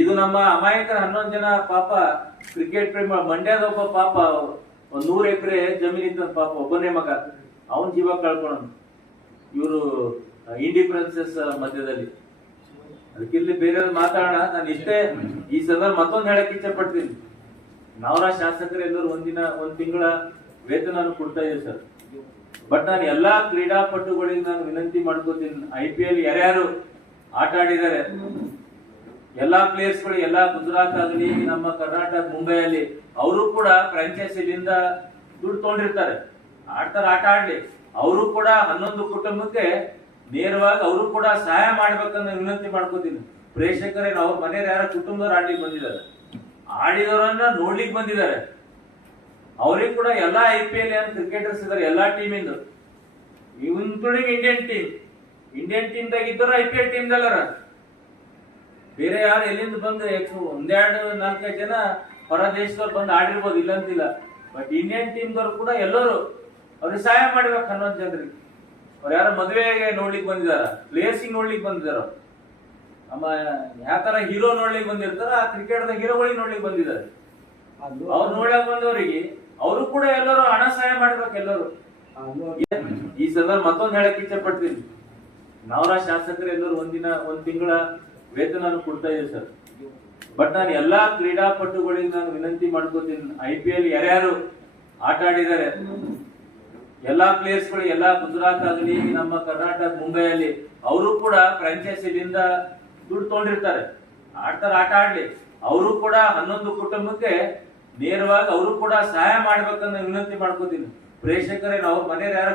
ಇದು ನಮ್ಮ ಅಮಾಯಕರ ಹನ್ನೊಂದು ಜನ ಪಾಪ ಕ್ರಿಕೆಟ್ ಪ್ರೇಮ, ಮಂಡ್ಯದ ಒಬ್ಬ ಪಾಪ, ಒಂದ್ ನೂರ್ ಎಕರೆ ಜಮೀನ್ ಇದ್ದ ಪಾಪ, ಒಬ್ಬನೇ ಮಗ. ಅವನ್ ಜೀವ ಕಳ್ಕೊಳ ಇವರು ಇಂಡಿಪೆಂಡೆನ್ಸಸ್ ಮಧ್ಯದಲ್ಲಿ. ಅದಕ್ಕಿಲ್ಲಿ ಬೇರೆ ಮಾತಾಡೋಣ. ನಾನು ಇಷ್ಟೇ ಈ ಸಂದರ್ಭ ಮತ್ತೊಂದು ಹೇಳಕ್ ಇಚ್ಛೆ ಪಡ್ತೀನಿ ನಾವರ ಶಾಸಕರು ಎಲ್ಲರೂ ಒಂದಿನ ಒಂದ್ ತಿಂಗಳ ವೇತನ ಕೊಡ್ತಾ ಇದ್ದೀವಿ ಸರ್. ಬಟ್ ನಾನು ಎಲ್ಲಾ ಕ್ರೀಡಾಪಟುಗಳಿಗೆ ನಾನು ವಿನಂತಿ ಮಾಡ್ಕೋತೀನಿ. ಐ ಪಿ ಎಲ್ ಯಾರ್ಯಾರು ಆಟ ಆಡಿದ್ದಾರೆ ಎಲ್ಲಾ ಪ್ಲೇಯರ್ಸ್ಗಳು, ಎಲ್ಲಾ ಗುಜರಾತ್ ಆಗಲಿ, ನಮ್ಮ ಕರ್ನಾಟಕ ಮುಂಬೈಯಲ್ಲಿ ಅವರು ಕೂಡ ಫ್ರಾಂಚೈಸಿಲಿಂದ ದುಡ್ಡು ತಗೊಂಡಿರ್ತಾರೆ. ಆಡ್ತಾರೆ ಆಟ ಆಡ್ಲಿ. ಅವರು ಕೂಡ ಹನ್ನೊಂದು ಕುಟುಂಬಕ್ಕೆ ನೇರವಾಗಿ ಅವರು ಕೂಡ ಸಹಾಯ ಮಾಡ್ಬೇಕನ್ನ ವಿನಂತಿ ಮಾಡ್ಕೋತೀನಿ. ಪ್ರೇಕ್ಷಕರೇನು ಅವ್ರ ಮನೆಯವ್ರ ಯಾರ ಕುಟುಂಬದವ್ರು ಆಡ್ಲಿಕ್ಕೆ ಬಂದಿದ್ದಾರೆ. ಆಡಿದವರನ್ನ ನೋಡ್ಲಿಕ್ಕೆ ಬಂದಿದ್ದಾರೆ. ಅವ್ರಿಗೆ ಕೂಡ ಎಲ್ಲಾ ಐ ಪಿ ಎಲ್ ಏನ್ ಕ್ರಿಕೆಟರ್ಸ್ ಇದಾರೆ, ಎಲ್ಲಾ ಟೀಮಿಂದು including Indian team Indian team ದಾಗ ಇದ್ದರು ಐ ಪಿ ಎಲ್ ಟೀಮ್ ಬೇರೆ ಯಾರು ಎಲ್ಲಿಂದ ಬಂದು ಒಂದೆರಡು ನಾಲ್ಕೈದು ಜನ ಹೊರ ದೇಶದವ್ರು ಬಂದು ಆಡಿರ್ಬೋದು ಇಲ್ಲ ಅಂತಿಲ್ಲ ಬಟ್ ಇಂಡಿಯನ್ ಟೀಮ್ ದವ್ರು ಕೂಡ ಎಲ್ಲರೂ ಅವ್ರಿಗೆ ಸಹಾಯ ಮಾಡ್ಬೇಕು ಹನ್ನೊಂದು ಜನರಿಗೆ. ಅವ್ರು ಯಾರು ಮದುವೆಗೆ ನೋಡ್ಲಿಕ್ಕೆ ಬಂದಿದಾರ ಪ್ಲೇಯರ್ಸಿಗೆ ನೋಡ್ಲಿಕ್ಕೆ ಬಂದಿದಾರ ನಮ್ಮ ಯಾವ ತರ ಹೀರೋ ನೋಡ್ಲಿಕ್ಕೆ ಬಂದಿರ್ತಾರ ಆ ಕ್ರಿಕೆಟ್ ಹೀರೋಗಳಿಗೆ ನೋಡ್ಲಿಕ್ಕೆ ಬಂದಿದ್ದಾರೆ ಅವ್ರು ನೋಡಕ್ ಬಂದವರಿಗೆ ಅವರು ಕೂಡ ಎಲ್ಲರೂ ಹಣ ಸಹಾಯ ಮಾಡ್ಬೇಕು ಎಲ್ಲರೂ. ಈ ಸಂದರ್ಭ ಮತ್ತೊಂದು ಹೇಳಕ್ ಇಚ್ಛೆ ಪಡ್ತೀನಿ. ನಾವರ ಶಾಸಕರು ಎಲ್ಲರೂ ಒಂದಿನ ಒಂದ್ ತಿಂಗಳ ವೇತನ ಕೊಡ್ತಾ ಇದೆ ಸರ್. ಬಟ್ ನಾನು ಎಲ್ಲಾ ಕ್ರೀಡಾಪಟುಗಳಿಗೆ ನಾನು ವಿನಂತಿ ಮಾಡ್ಕೋತೀನಿ. ಐ ಪಿ ಎಲ್ ಯಾರ್ಯಾರು ಆಟ ಆಡಿದ್ದಾರೆ, ಎಲ್ಲಾ ಪ್ಲೇಯರ್ಸ್ಗಳು, ಎಲ್ಲಾ ಗುಜರಾತ್ ಆಗಲಿ ನಮ್ಮ ಕರ್ನಾಟಕ, ಮುಂಬೈಯಲ್ಲಿ ಅವರು ಕೂಡ ಫ್ರಾಂಚೈಸಿಲಿಂದ ದುಡ್ಡು ತಗೊಂಡಿರ್ತಾರೆ. ಆಡ್ತಾರೆ, ಆಟ ಆಡ್ಲಿ. ಅವರು ಕೂಡ ಹನ್ನೊಂದು ಕುಟುಂಬಕ್ಕೆ ನೇರವಾಗಿ ಅವರು ಕೂಡ ಸಹಾಯ ಮಾಡ್ಬೇಕನ್ನ ವಿನಂತಿ ಮಾಡ್ಕೋತೀನಿ. ಪ್ರೇಕ್ಷಕರೇನು ಅವ್ರ ಮನೆಯವ್ರು ಯಾರು